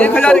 1000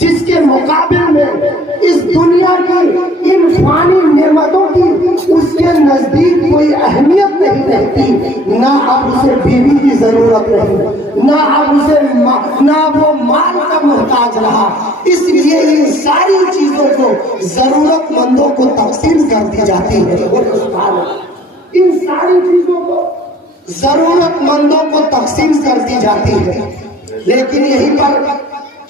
جس کے مقابل میں اس دنیا کی ان فانی نعمتوں کی اس کے نزدیک کوئی اہمیت نہیں رہتی. نہ اب اسے بیوی کی ضرورت رہی، نہ اب اسے نہ وہ مال کا محتاج رہا. اس لیے ان ساری چیزوں کو ضرورت مندوں کو تقسیم کر دی جاتی ہے. ان ساری چیزوں کو ضرورت مندوں کو تقسیم کر دی جاتی ہے. لیکن یہیں پر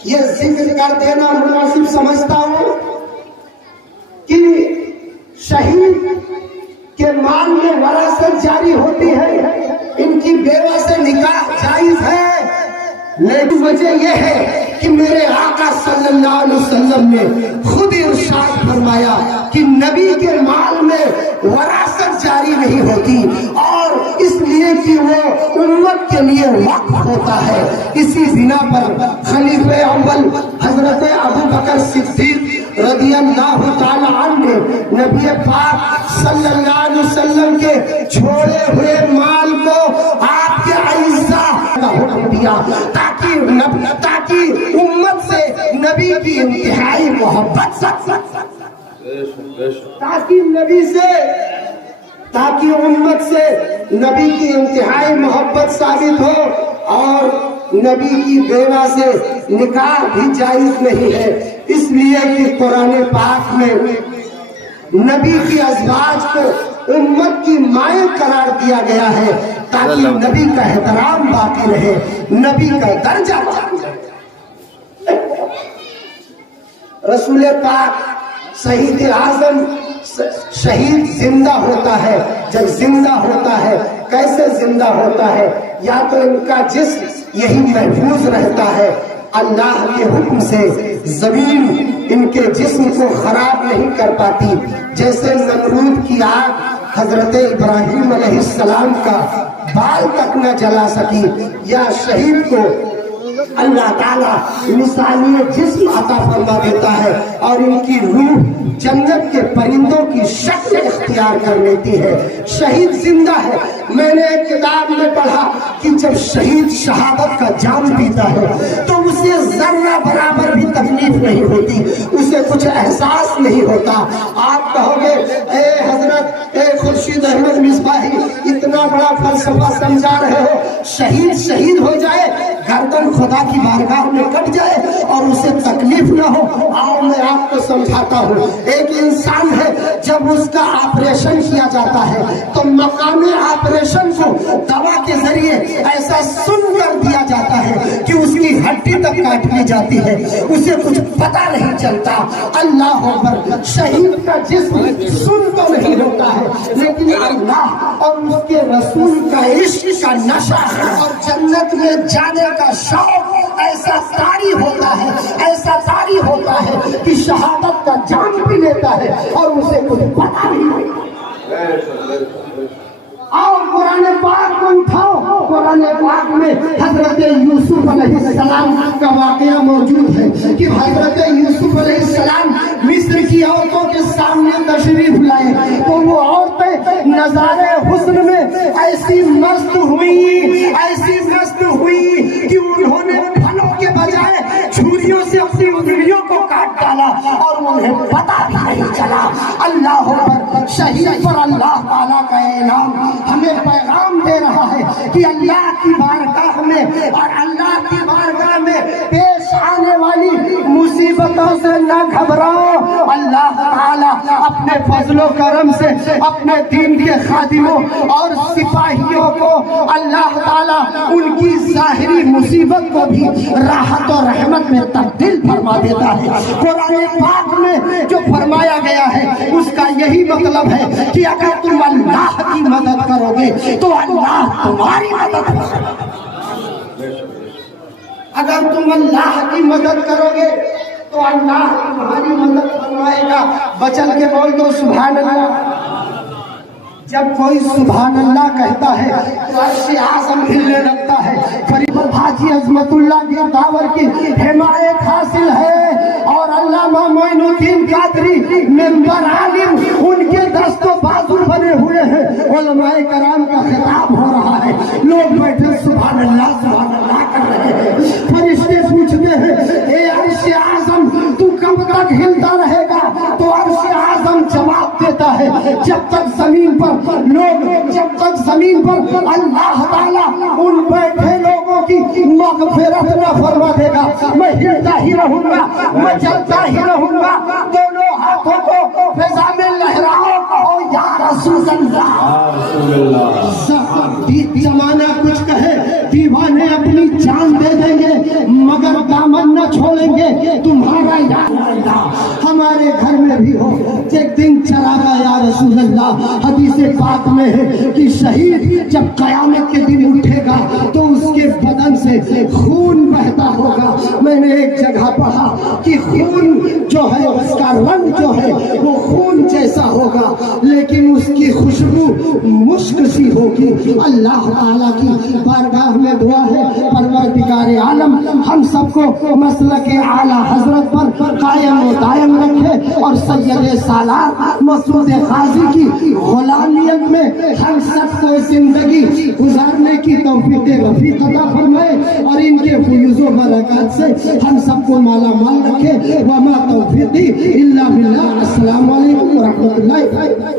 یہ ذکر کر دینا مناسب سمجھتا ہوں کہ شہید کے مال میں وراثت جاری ہوتی ہے، ان کی بیوہ سے نکاح جائز ہے. لیکن وجہ یہ ہے کہ میرے آقا صلی اللہ علیہ وسلم نے خود ارشاد فرمایا کہ نبی کے مال میں وراثت جاری نہیں ہوتی، اور اس لیے کہ وہ امت کے لیے وقف ہوتا ہے. اسی بنا پر خلیفہ اول حضرت ابو بکر صدیق رضی اللہ تعالی عنہ نے نبی پاک صلی اللہ علیہ وسلم کے چھوڑے ہوئے مال کو آپ کے اعزاء کا حکم دیا تاکہ امت سے نبی کی انتہائی محبت تاکہ امت سے نبی کی انتہائی محبت ثابت ہو. اور نبی کی بیوہ سے نکاح بھی جائز نہیں ہے، اس لیے کہ قرآن پاک میں نبی کی ازواج کو امت کی مائیں قرار دیا گیا ہے تاکہ نبی کا احترام باقی رہے، نبی کا درجہ باقی رہے. رسول پاک شہید اعظم شہید زندہ ہوتا ہے. جب زندہ ہوتا ہے کیسے زندہ ہوتا ہے؟ یا تو ان کا جسم یہی محفوظ رہتا ہے، اللہ کے حکم سے زمین ان کے جسم کو خراب نہیں کر پاتی. جیسے نمرود کی آگ حضرت ابراہیم علیہ السلام کا بال تک نہ جلا سکی، یا شہید کو اللہ تعالیٰ مثالی جسم عطا فرما دیتا ہے اور ان کی روح جنت کے پرندوں کی شکل اختیار کر لیتی ہے. شہید زندہ ہے. میں نے ایک کتاب میں پڑھا کہ جب شہید شہادت کا جام پیتا ہے تو اسے ذرہ برابر بھی تکلیف نہیں ہوتی، اسے کچھ احساس نہیں ہوتا. آپ کہو گے اے حضرت، اے خورشید احمد مصباحی، اتنا بڑا فلسفہ سمجھا رہے ہو، شہید ہو جائے، گردن خدا کی بارگاہ میں کٹ جائے اور اسے تکلیف نہ ہو. آؤ میں آپ کو سمجھاتا ہوں. ایک انسان ہے، جب اس کا آپریشن کیا جاتا ہے تو مقام آپریشن کو دوا کے ذریعے ایسا سن کر دیا جاتا ہے کہ اس کی ہڈی تک کاٹ لی جاتی ہے، اسے کچھ پتہ نہیں چلتا. اللہ اکبر. شہید کا جسم سن تو نہیں ہوتا ہے، لیکن اللہ اور اس کے رسول کا عشق کا نشہ اور جنت میں جانے کا شوق ایسا طاری ہوتا ہے کہ شہادت کا جام بھی لیتا ہے اور اسے کچھ پتہ نہیں ہوتا. اور قرآن پاک کو اٹھاؤ. قرآن پاک میں حضرت یوسف علیہ السلام کا واقعہ موجود ہے کہ حضرت یوسف علیہ السلام مصر کی عورتوں کے سامنے تشریف لائے تو وہ عورتیں نظارے حسن میں ایسی مست ہوئی کہ انہوں نے پھلوں کے بجائے چھریوں سے اپنی انگلیوں کو کاٹ ڈالا اور انہیں پتہ بھی نہیں چلا. اللہ پر شہید پر اللہ تعالیٰ کا اعلان ہمیں پیغام دے رہا ہے کہ اللہ کی بارگاہ میں اور اللہ کی بارگاہ میں پیش آنے والی مصیبتوں سے نہ گھبراؤ. اللہ تعالیٰ اپنے فضل و کرم سے اپنے دین کے خادموں اور سپاہیوں کو اللہ تعالیٰ ان کی ظاہری مصیبت کو بھی راحت اور رحمت میں تبدیل فرما دیتا ہے. قرآن پاک میں جو فرمایا گیا ہے اس کا یہی مطلب ہے کہ اگر تم اللہ کی مدد کرو گے تو اللہ تمہاری مدد کرے گا. اگر تم اللہ کی مدد کرو گے تو اللہ تمہاری مدد فرمائے گا. بچل کے بول دو سبحان اللہ. جب کوئی سبحان اللہ کہتا ہے تو عرش اعظم ہلنے لگتا ہے. قریب حاجی عظمت اللہ کی داور کی حمایت حاصل ہے اور علامہ معین الدین قادری ممبر عالم ان کے دست و بازو بنے ہوئے ہیں. علماء کرام کا خطاب ہو رہا ہے، لوگ بیٹھے سبحان اللہ کر رہے ہیں. فرشتے پوچھتے ہیں اے عرش اعظم ہے جب تک زمین پر لوگ، جب تک زمین پر اللہ تعالیٰ ان بیٹھے لوگوں کی مغفرت نہ فرما دے گا، میں ہلتا ہی رہوں گا، میں چلتا ہی رہوں گا، دونوں ہاتھوں کو فضا میں لہراؤ، کہو یا رسول اللہ۔ زمانہ کچھ کہے، دیوانے اپنی جان دے دیں گے مگر دامن نہ چھوڑیں گے تمہارا یا اللہ ہمارے گھر میں بھی ہو۔ ایک دن چراغا یا رسول اللہ، حدیث پاک میں ہے کہ شہید جب قیامت کے دن اٹھے گا تو اس کے بدن سے خون بہتا ہوگا۔ میں نے ایک جگہ پڑھا کہ خون جو ہے اس کا رنگ جو ہے وہ خون جیسا ہوگا لیکن اس کی خوشبو مشک سی ہوگی۔ اللہ تعالیٰ کی بارگاہ میں دعا ہے پروردگار عالم ہم سب کو مسلک اعلیٰ حضرت پر قائم و دائم رکھے اور سید سالار مسعود قاضی کی غلامیت میں ہم سب کو زندگی گزارنے کی توفیق رفیق عطا فرمائے اور ان کے فیوز و برکات سے ہم سب کو مالا مال رکھے۔ وما توفیقی الا باللہ۔ السلام علیکم ورحمۃ اللہ۔